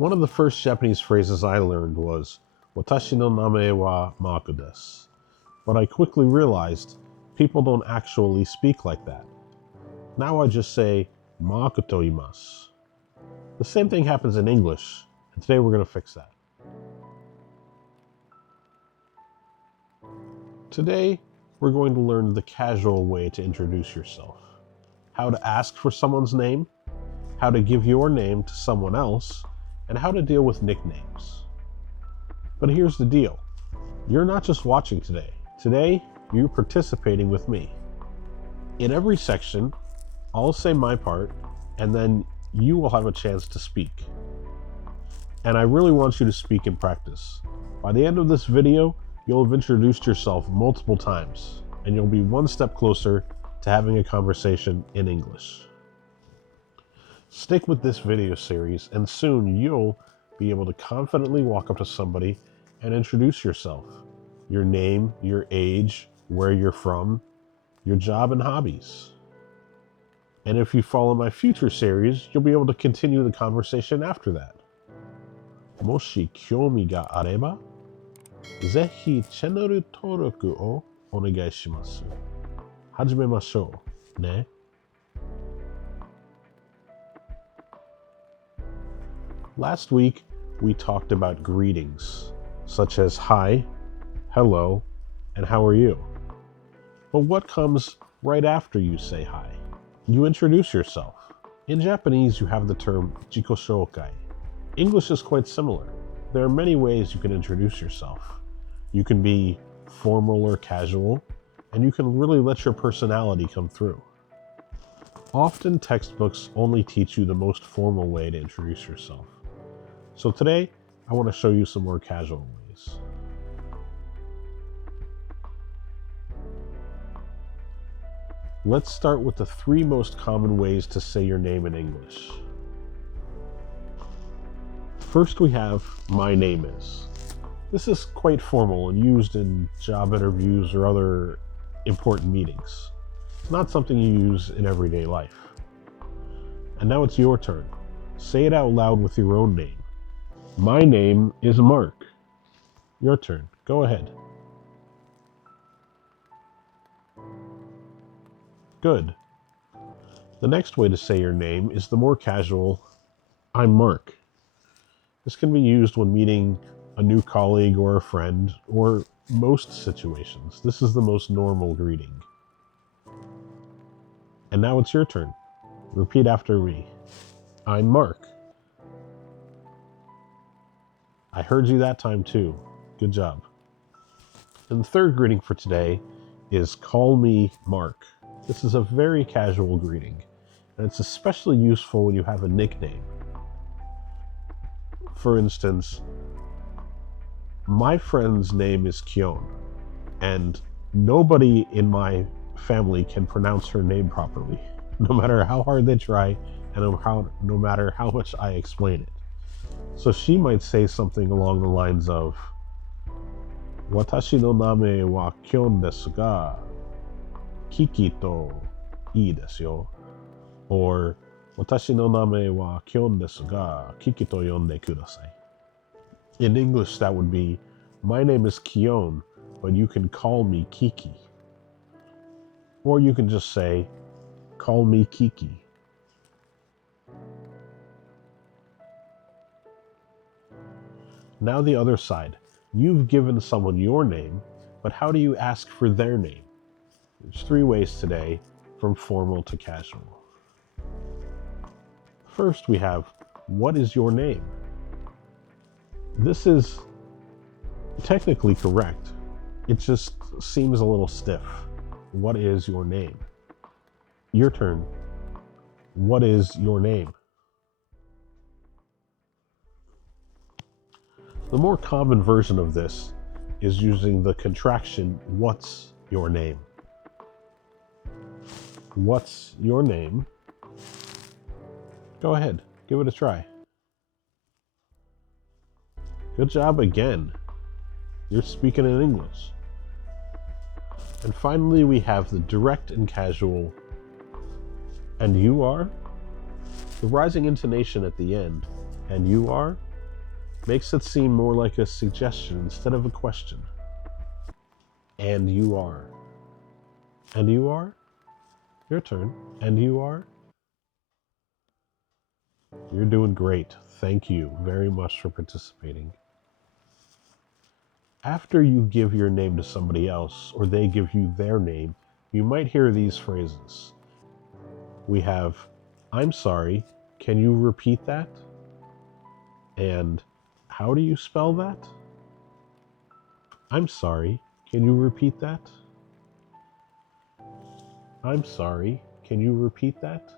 One of the first Japanese phrases I learned was, "Watashi no name wa Mark desu." But I quickly realized people don't actually speak like that. Now I just say, "Mark to imasu." The same thing happens in English, and today we're going to fix that. Today, we're going to learn the casual way to introduce yourself, how to ask for someone's name, how to give your name to someone else, and how to deal with nicknames. But here's the deal. You're not just watching today. Today, you're participating with me. In every section, I'll say my part, and then you will have a chance to speak. And I really want you to speak in practice. By the end of this video, you'll have introduced yourself multiple times, and you'll be one step closer to having a conversation in English. Stick with this video series, and soon you'll be able to confidently walk up to somebody and introduce yourself, your name, your age, where you're from, your job and hobbies. And if you follow my future series, you'll be able to continue the conversation after that. もし興味があれば、ぜひチャンネル登録をお願いします。始めましょうね。Last week, we talked about greetings, such as hi, hello, and how are you? But what comes right after you say hi? You introduce yourself. In Japanese, you have the term 自己紹介. English is quite similar. There are many ways you can introduce yourself. You can be formal or casual, and you can really let your personality come through. Often textbooks only teach you the most formal way to introduce yourself. So today, I want to show you some more casual ways. Let's start with the 3 most common ways to say your name in English. First, we have "my name is." This is quite formal and used in job interviews or other important meetings. It's not something you use in everyday life. And now it's your turn. Say it out loud with your own name. My name is Mark. Your turn. Go ahead. Good. The next way to say your name is the more casual, "I'm Mark." This can be used when meeting a new colleague or a friend, or most situations. This is the most normal greeting. And now it's your turn. Repeat after me. "I'm Mark." I heard you that time too. Good job. And the third greeting for today is "call me Mark." This is a very casual greeting, and it's especially useful when you have a nickname. For instance, my friend's name is Kyon, and nobody in my family can pronounce her name properly, no matter how hard they try and no matter how much I explain it. So she might say something along the lines of, "Watashi no name wa Kyon desu ga, Kiki to ii desu yo." Or, "Watashi no name wa Kyon desu ga, Kiki to yonde kudasai." In English, that would be, "My name is Kyon, but you can call me Kiki." Or you can just say, "Call me Kiki." Now the other side. You've given someone your name, but how do you ask for their name? There's 3 ways today, from formal to casual. First, we have, "What is your name?" This is technically correct. It just seems a little stiff. What is your name? Your turn. What is your name? The more common version of this is using the contraction, "What's your name?" What's your name? Go ahead, give it a try. Good job again. You're speaking in English. And finally, we have the direct and casual, "And you are?" The rising intonation at the end, "and you are," makes it seem more like a suggestion instead of a question. And you are. And you are? Your turn. And you are? You're doing great. Thank you very much for participating. After you give your name to somebody else, or they give you their name, you might hear these phrases. We have, I'm sorry, can you repeat that? And, how do you spell that? I'm sorry, can you repeat that? I'm sorry, can you repeat that?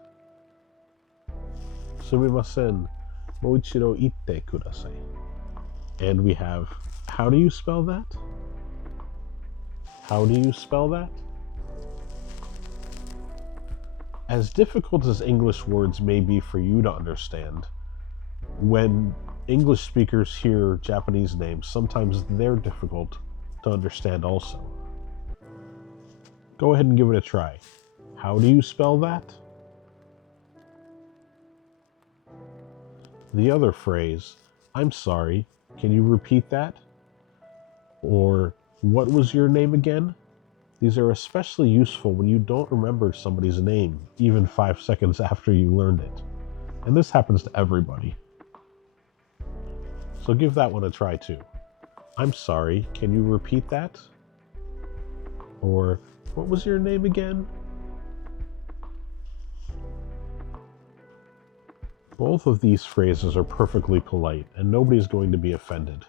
Sumimasen, mou ichido itte kudasai. And we have, how do you spell that? How do you spell that? As difficult as English words may be for you to understand, when English speakers hear Japanese names, sometimes they're difficult to understand also. Go ahead and give it a try. How do you spell that? The other phrase, I'm sorry, can you repeat that? Or, what was your name again? These are especially useful when you don't remember somebody's name, even 5 seconds after you learned it. And this happens to everybody. So give that one a try too. I'm sorry, can you repeat that? Or, what was your name again? Both of these phrases are perfectly polite, and nobody's going to be offended.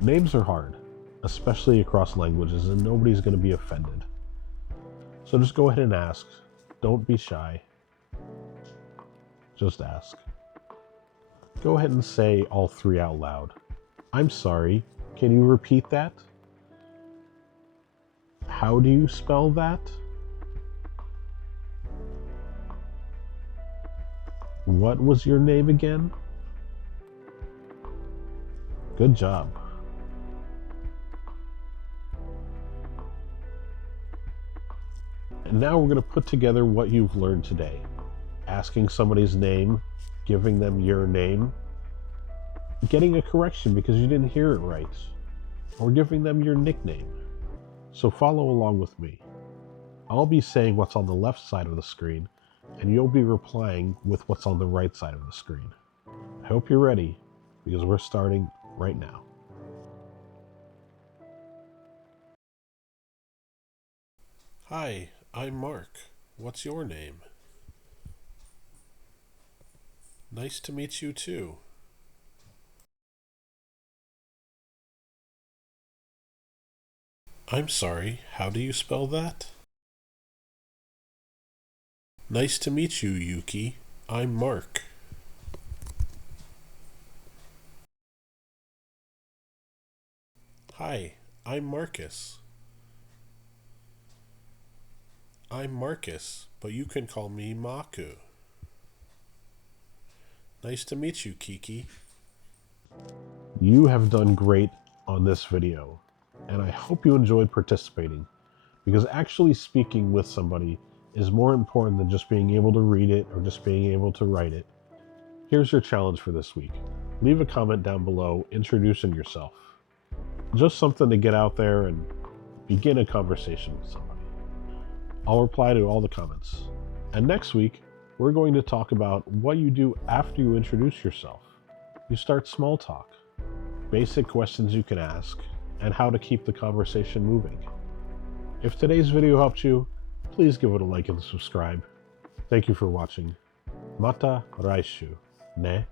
Names are hard, especially across languages, and nobody's going to be offended. So just go ahead and ask. Don't be shy. Just ask. Go ahead and say all three out loud. I'm sorry, can you repeat that? How do you spell that? What was your name again? Good job. And now we're going to put together what you've learned today. Asking somebody's name, giving them your name, getting a correction because you didn't hear it right, or giving them your nickname. So follow along with me. I'll be saying what's on the left side of the screen, and you'll be replying with what's on the right side of the screen. I hope you're ready, because we're starting right now. Hi, I'm Mark. What's your name? Nice to meet you too. I'm sorry, how do you spell that? Nice to meet you, Yuki. I'm Mark. Hi, I'm Marcus. I'm Marcus, but you can call me Maku. Nice to meet you, Kiki. You have done great on this video, and I hope you enjoyed participating, because actually speaking with somebody is more important than just being able to read it or just being able to write it. Here's your challenge for this week. Leave a comment down below introducing yourself. Just something to get out there and begin a conversation with somebody. I'll reply to all the comments. And next week, we're going to talk about what you do after you introduce yourself. You start small talk, basic questions you can ask, and how to keep the conversation moving. If today's video helped you, please give it a like and subscribe. Thank you for watching. Mata raishu, ne?